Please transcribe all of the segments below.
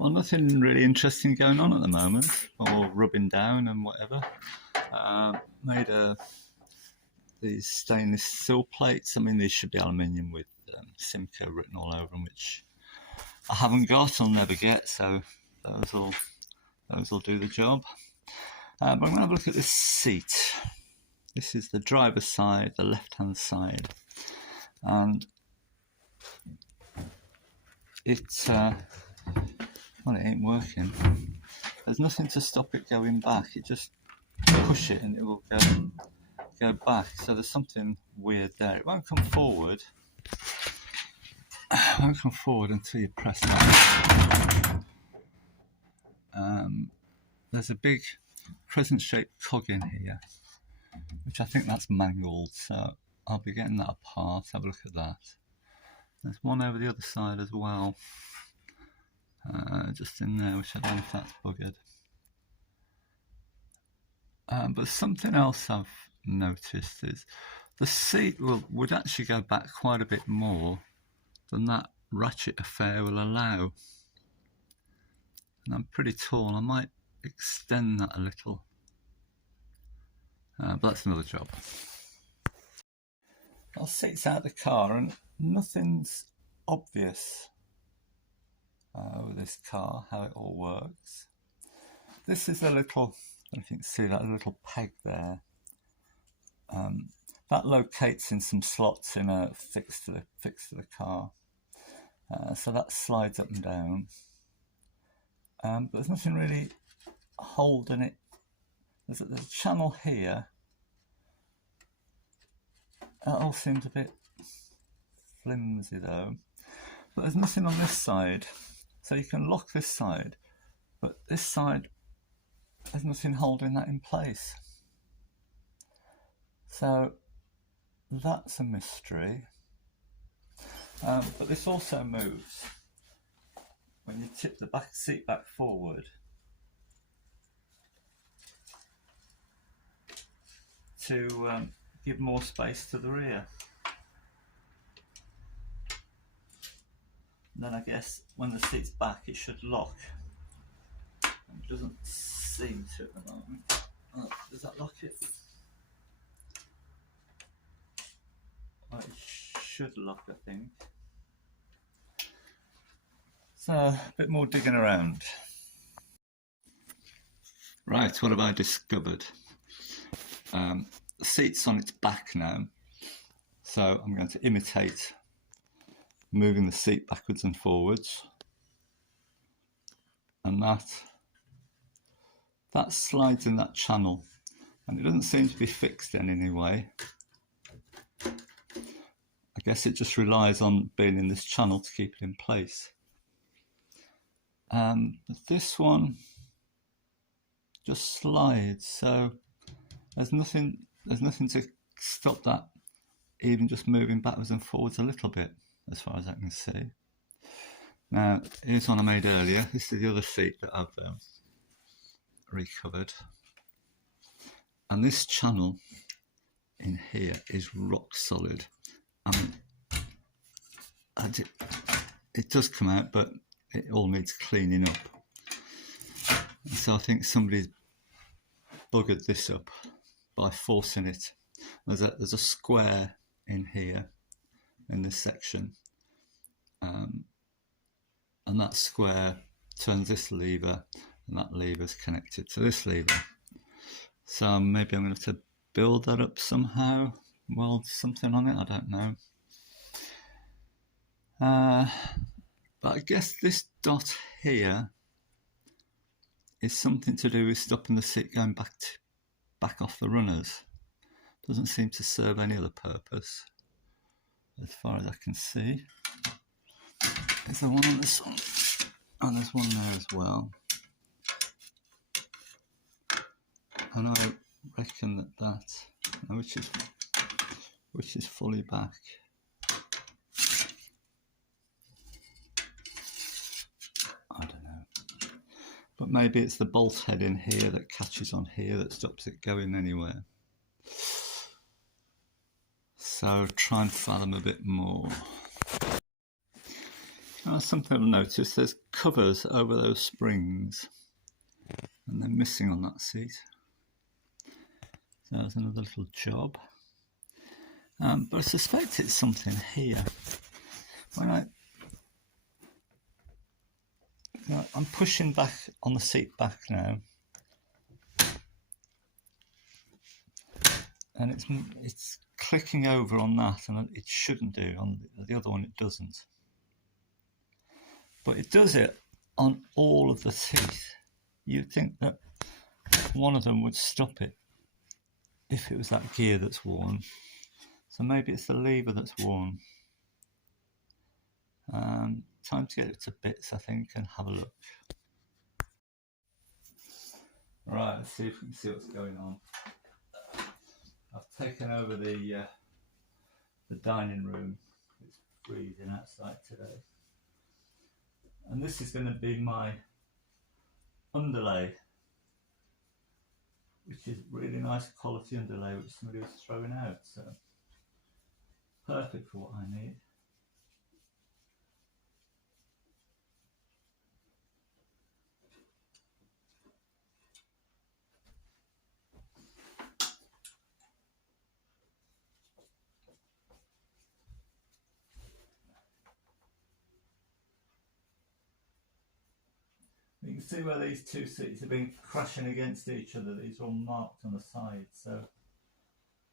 Well, nothing really interesting going on at the moment, or rubbing down and whatever. Made these stainless steel plates. I mean, these should be aluminium with Simca written all over them, which I haven't got, I'll never get, so those will do the job. But I'm going to have a look at this seat. This is the driver's side, the left-hand side, and well, it ain't working. There's nothing to stop it going back. It just push it and it will go back. So there's something weird there. It won't come forward. It won't come forward until you press that. There's a big crescent-shaped cog in here, which I think that's mangled. So I'll be getting that apart. Have a look at that. There's one over the other side as well. Just in there, which I don't know if that's buggered. But something else I've noticed is the seat would actually go back quite a bit more than that ratchet affair will allow. And I'm pretty tall, I might extend that a little. But that's another job. I'll seats out the car and nothing's obvious with this car, how it all works. This is a little, I don't know if you can see that, a little peg there. That locates in some slots in a fixed to the car. So that slides up and down. But there's nothing really holding it. There's a channel here. That all seems a bit flimsy though. But there's nothing on this side. So you can lock this side, but this side, there's nothing holding that in place. So that's a mystery. But this also moves when you tip the back seat back forward to give more space to the rear. And then I guess when the seat's back it should lock. It doesn't seem to at the moment. Oh, does that lock it? Well, it should lock, I think. So, a bit more digging around. Right, what have I discovered? The seat's on its back now, so I'm going to imitate moving the seat backwards and forwards, and that slides in that channel, and it doesn't seem to be fixed in any way. I guess it just relies on being in this channel to keep it in place. But this one just slides, so there's nothing to stop that even just moving backwards and forwards a little bit, as far as I can see. Now, here's one I made earlier. This is the other seat that I've recovered. And this channel in here is rock solid. I mean, it does come out, but it all needs cleaning up. So I think somebody's buggered this up by forcing it. There's a square in here, in this section, and that square turns this lever, and that lever is connected to this lever. So maybe I'm going to have to build that up somehow, weld something on it, I don't know. But I guess this dot here is something to do with stopping the seat going back off the runners. Doesn't seem to serve any other purpose, as far as I can see. Is there one on this one? Oh, there's one there as well. And I reckon which is fully back. I don't know. But maybe it's the bolt head in here that catches on here that stops it going anywhere. So try and fathom a bit more. Something I've noticed, there's covers over those springs and they're missing on that seat. So there's another little job. But I suspect it's something here. I'm pushing back on the seat back now, and it's clicking over on that, and it shouldn't do. On the other one, it doesn't. But it does it on all of the teeth. You'd think that one of them would stop it if it was that gear that's worn. So maybe it's the lever that's worn. Time to get it to bits, I think, and have a look. Right, let's see if we can see what's going on. I've taken over the dining room. It's freezing outside today. And this is going to be my underlay, which is really nice quality underlay which somebody was throwing out. So perfect for what I need. You can see where these two seats have been crashing against each other. These are all marked on the side, so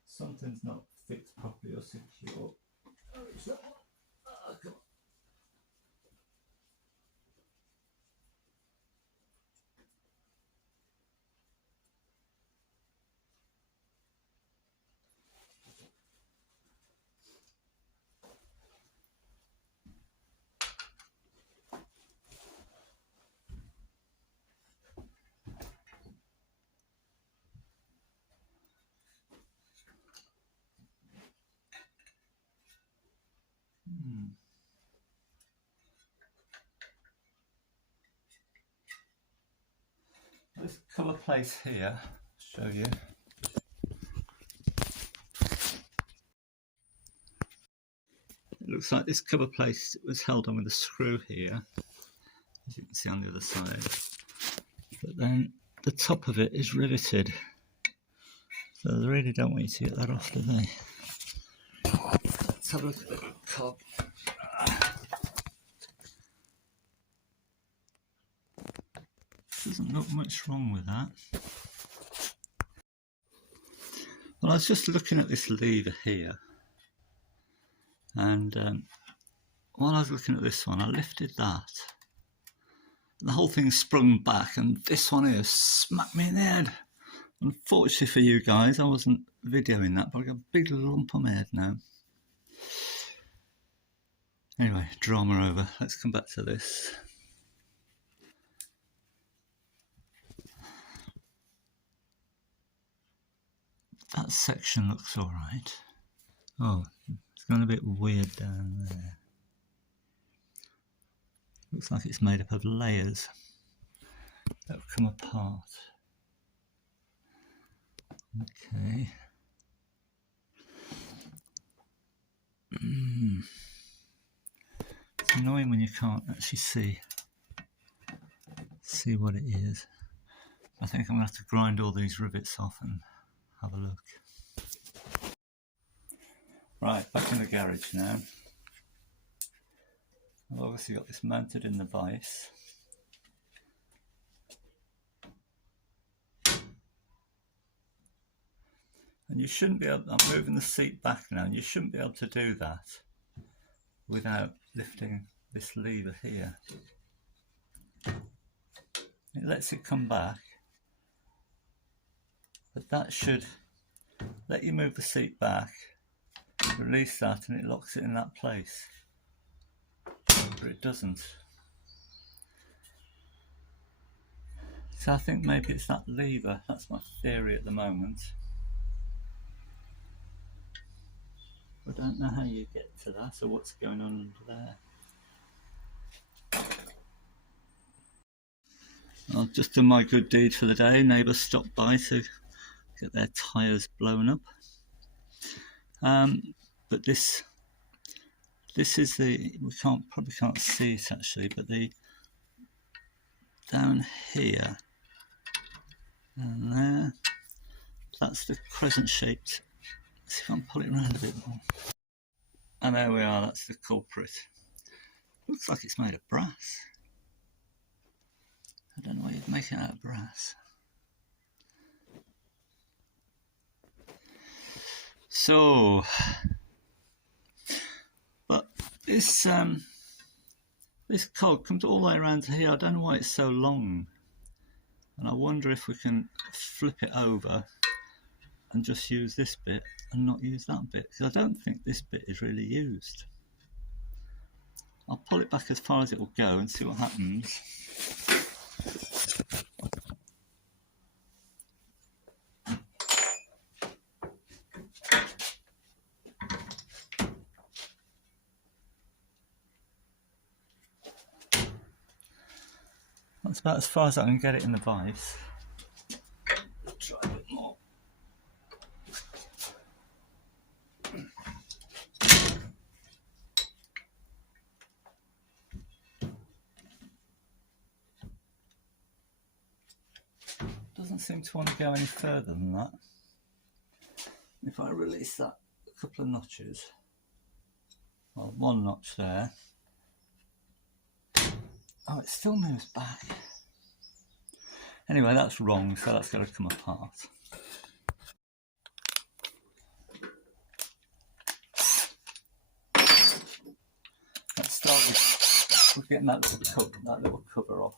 something's not fixed properly or secure. Oh, it's that one. Oh, come on. This colour place here, I'll show you. It looks like this cover place was held on with a screw here, as you can see on the other side. But then the top of it is riveted. So they really don't want you to get that off, do they? Let's have a look at the cob. Doesn't look much wrong with that. Well, I was just looking at this lever here, and while I was looking at this one, I lifted that. The whole thing sprung back, and this one here smacked me in the head. Unfortunately for you guys, I wasn't videoing that, but I got a big lump on my head now. Anyway, drama over. Let's come back to this. That section looks alright. Oh, it's gone a bit weird down there. Looks like it's made up of layers that have come apart. Okay. It's annoying when you can't actually see what it is. I think I'm going to have to grind all these rivets off and have a look. Right, back in the garage now. I've obviously got this mounted in the vise. And you shouldn't be able, I'm moving the seat back now, and you shouldn't be able to do that without lifting this lever here. It lets it come back, but that should let you move the seat back, release that, and it locks it in that place. But it doesn't. So I think maybe it's that lever. That's my theory at the moment. I don't know how you get to that or what's going on under there. I've just done my good deed for the day. Neighbours stopped by to get their tyres blown up. But this This is the, we probably can't see it actually, but the down here and there, that's the crescent shaped. Let's see if I can pull it around a bit more. And there we are, that's the culprit. Looks like it's made of brass. I don't know why you'd make it out of brass. So, but this cog comes all the way around to here. I don't know why it's so long, and I wonder if we can flip it over and just use this bit and not use that bit, because I don't think this bit is really used. I'll pull it back as far as it will go and see what happens. That's about as far as I can get it in the vise. Try a bit more. Doesn't seem to want to go any further than that. If I release that a couple of notches, well, one notch there. Oh, it still moves back. Anyway, that's wrong, so that's got to come apart. Let's start with getting that little cover off.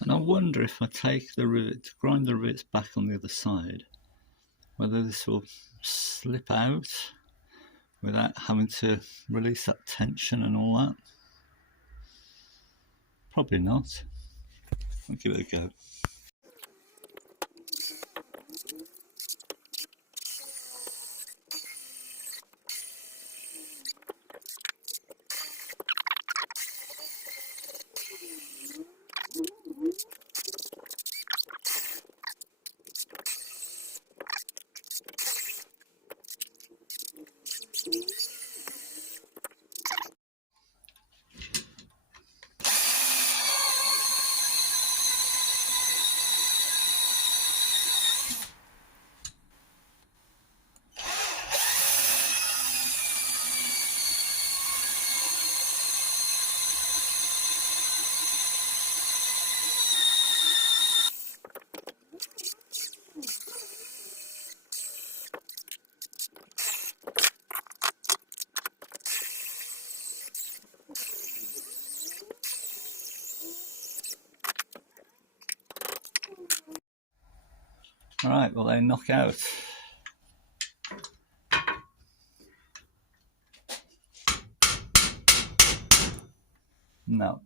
And I wonder if I take the rivet, grind the rivets back on the other side, whether this will slip out without having to release that tension and all that. Probably not. I'll give it a go. Alright, well they knock out. No.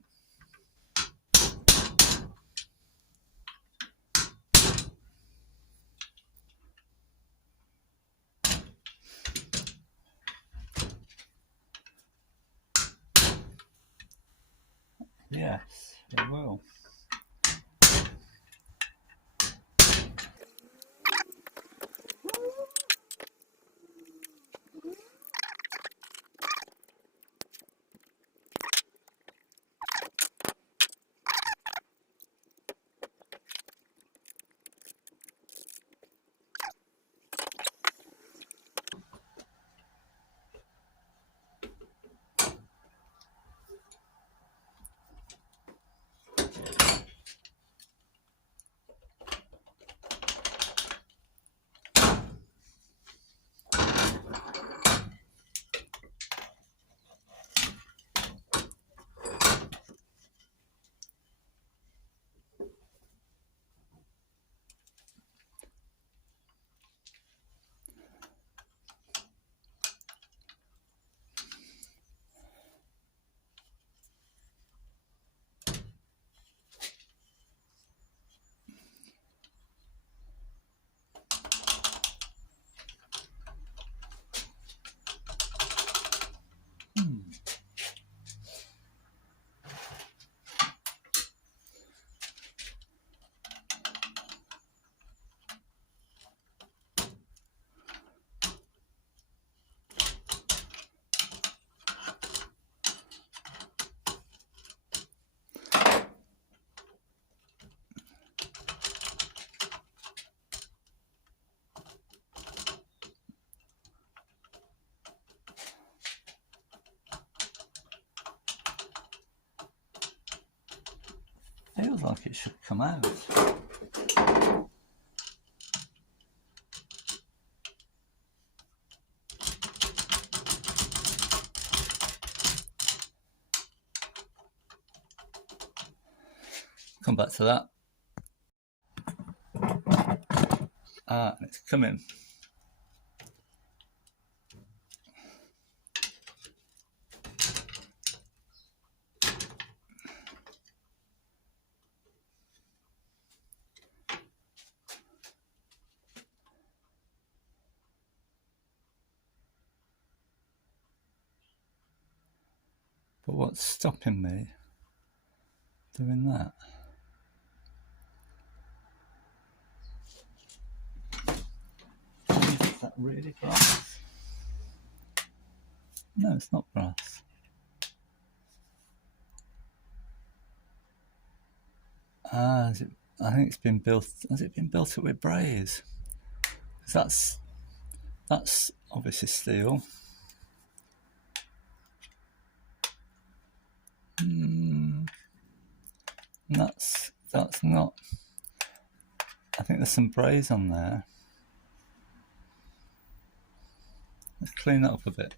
Yes, it will. Feels like it should come out. Come back to that. It's coming. But what's stopping me doing that? Is that really brass? No, it's not brass. I think it's been built. Has it been built up with braze? Because that's obviously steel. That's not. I think there's some braze on there. Let's clean that up a bit.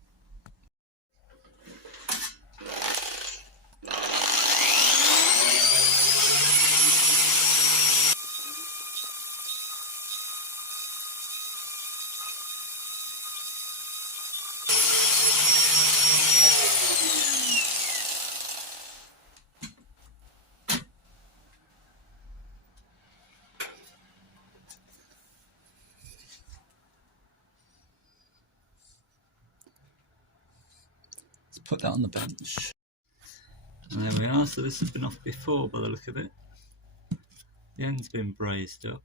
Put that on the bench. And there we are. So this has been off before by the look of it. The end's been brazed up.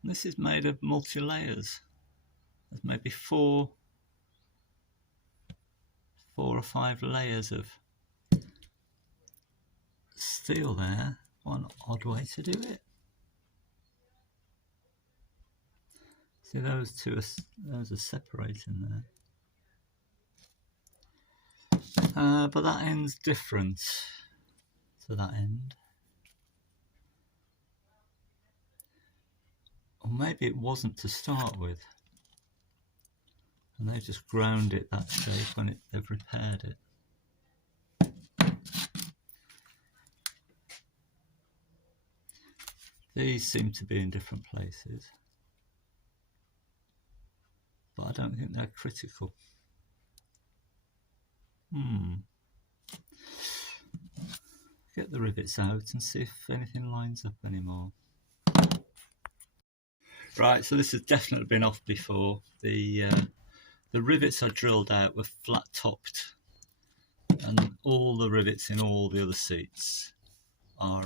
And this is made of multi-layers. There's maybe four or five layers of steel there. One odd way to do it. See, those are separating there. But that end's different to that end. Or maybe it wasn't to start with. And they just ground it that shape when they've repaired it. These seem to be in different places. But I don't think they're critical. Get the rivets out and see if anything lines up anymore. Right, so this has definitely been off before. The rivets I drilled out were flat topped, and all the rivets in all the other seats are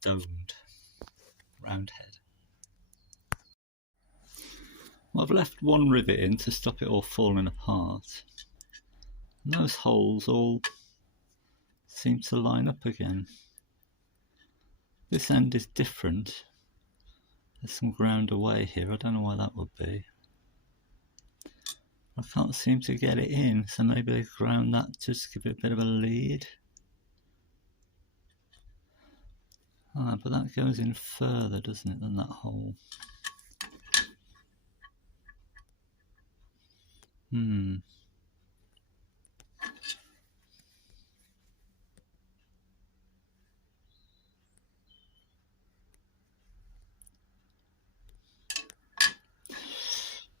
domed, round head. Well, I've left one rivet in to stop it all falling apart. And those holes all seem to line up again. This end is different. There's some ground away here. I don't know why that would be. I can't seem to get it in, so maybe they ground that just to give it a bit of a lead. But that goes in further, doesn't it, than that hole?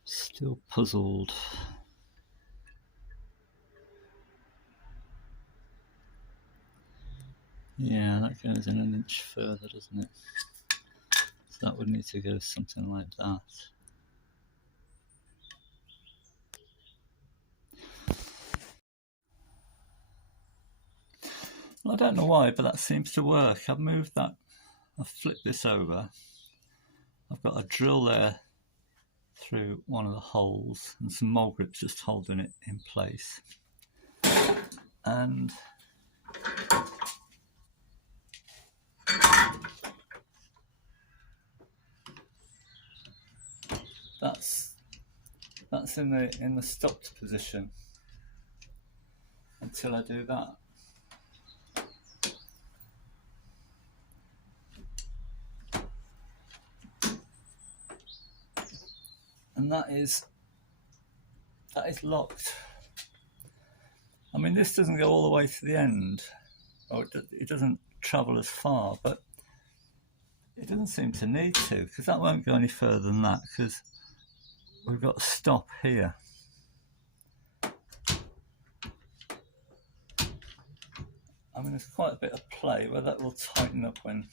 Still puzzled. Yeah, that goes in an inch further, doesn't it? So that would need to go something like that. Well, I don't know why, but that seems to work. I've moved that, I've flipped this over. I've got a drill there through one of the holes and some mole grips just holding it in place. And that's in the stopped position until I do that. and that is locked. I mean, this doesn't go all the way to the end, or it doesn't travel as far, but it doesn't seem to need to, because that won't go any further than that, because we've got a stop here. I mean, there's quite a bit of play where that will tighten up when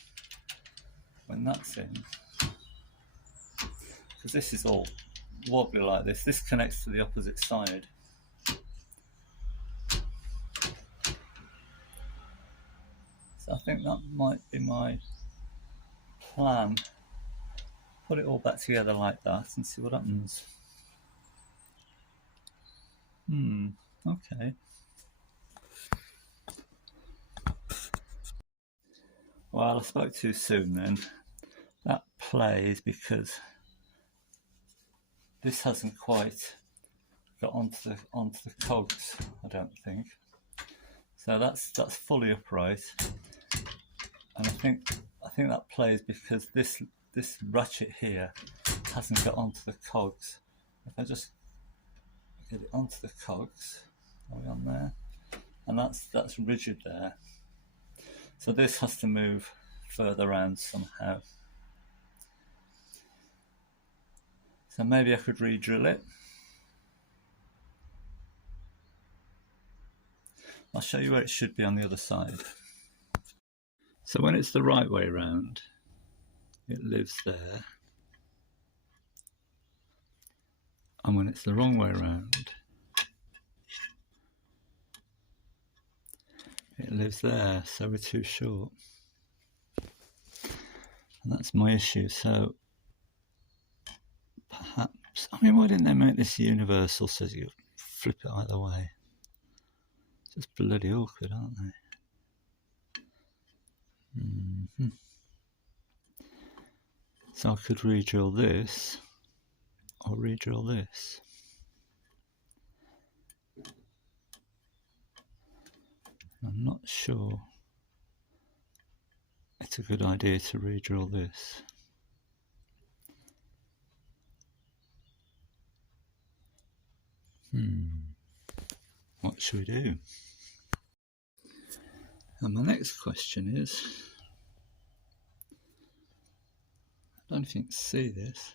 that's in, because this is all wobbly like this. This connects to the opposite side. So I think that might be my plan. Put it all back together like that and see what happens. Okay. Well, I spoke too soon then. That plays because this hasn't quite got onto the cogs, I don't think. So that's fully upright, and I think that plays because this ratchet here hasn't got onto the cogs. If I just get it onto the cogs, are we on there? And that's rigid there. So this has to move further around somehow. So maybe I could re-drill it. I'll show you where it should be on the other side. So when it's the right way round, it lives there. And when it's the wrong way round, it lives there. So we're too short. And that's my issue. So perhaps, I mean, why didn't they make this universal so you flip it either way? Just bloody awkward, aren't they? So I could re-drill this or re-drill this. I'm not sure it's a good idea to re-drill this. What should we do? And my next question is, I don't think you can see this,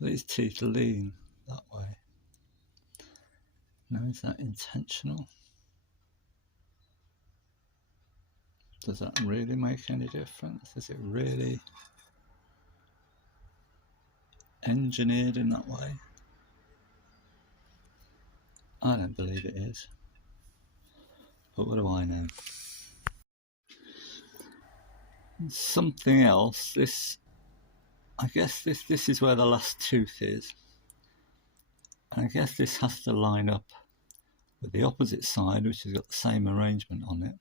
these teeth lean that way. Now, is that intentional? Does that really make any difference? Is it really engineered in that way? I don't believe it is. But what do I know? Something else, this, I guess this is where the last tooth is. And I guess this has to line up with the opposite side, which has got the same arrangement on it.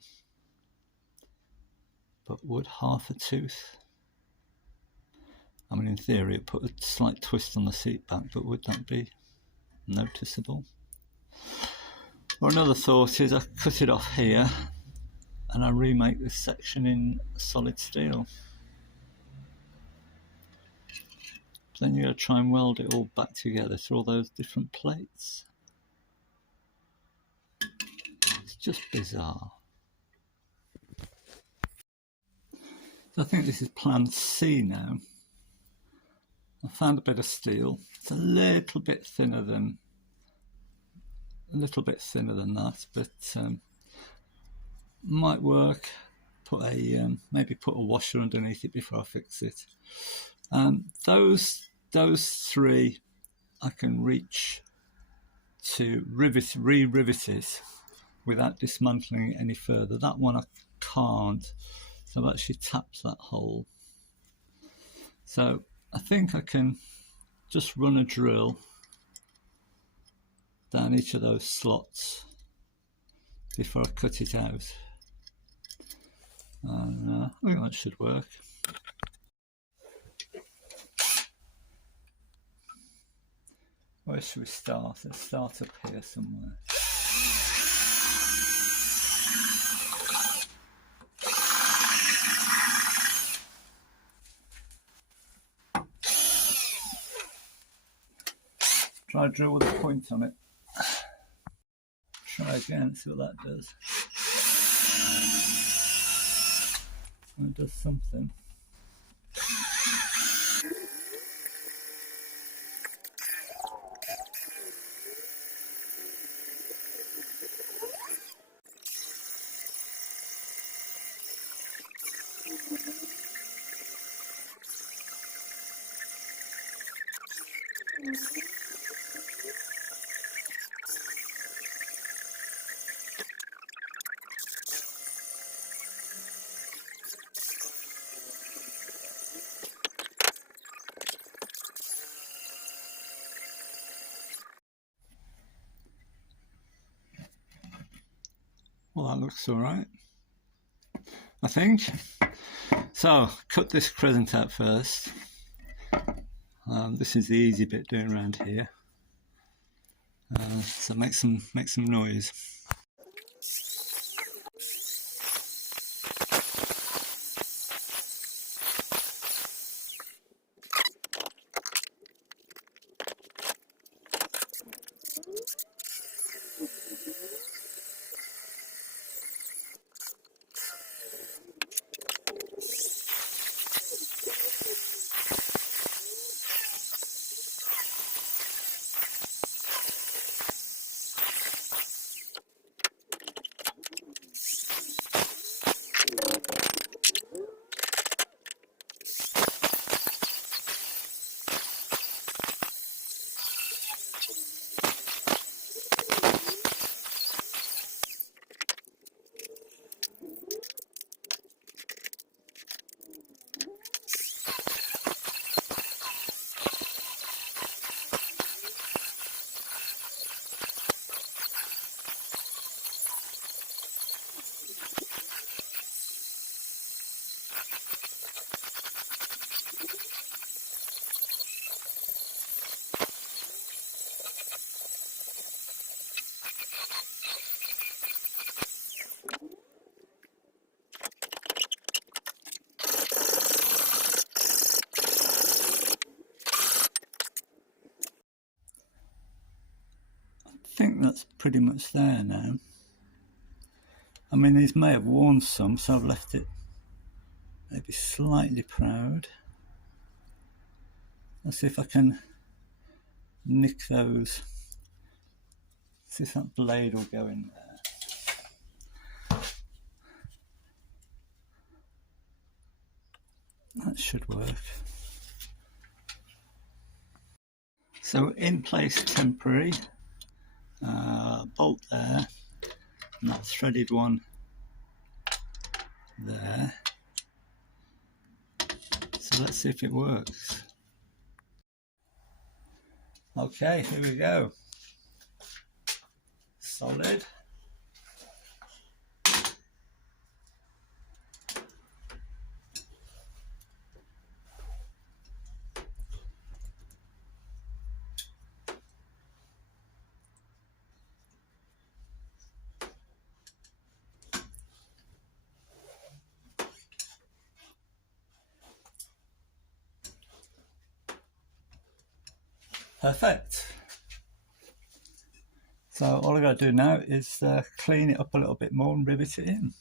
But would half a tooth, I mean, in theory it put a slight twist on the seat back, but would that be noticeable? Or another thought is I cut it off here and I remake this section in solid steel. Then you've got to try and weld it all back together through all those different plates. It's just bizarre. So I think this is plan C now. I found a bit of steel. It's a little bit thinner than that, but might work. Put a maybe put a washer underneath it before I fix it. Those three I can reach to re-rivet it without dismantling it any further. That one I can't. So I've actually tapped that hole. So I think I can just run a drill down each of those slots before I cut it out. And I think that should work. Where should we start? Let's start up here somewhere. Try to drill with a point on it. Try again, see what that does. It does something. Well, that looks all right, I think. So, cut this crescent out first. This is the easy bit doing around here. So make some noise. I think that's pretty much there now. I mean, these may have worn some, so I've left it maybe slightly proud. Let's see if I can nick those. See if that blade will go in there. That should work. So in place temporary, bolt there, and that threaded one there. So let's see if it works. Okay, here we go. Solid. Perfect. So all I got to do now is clean it up a little bit more and rivet it in.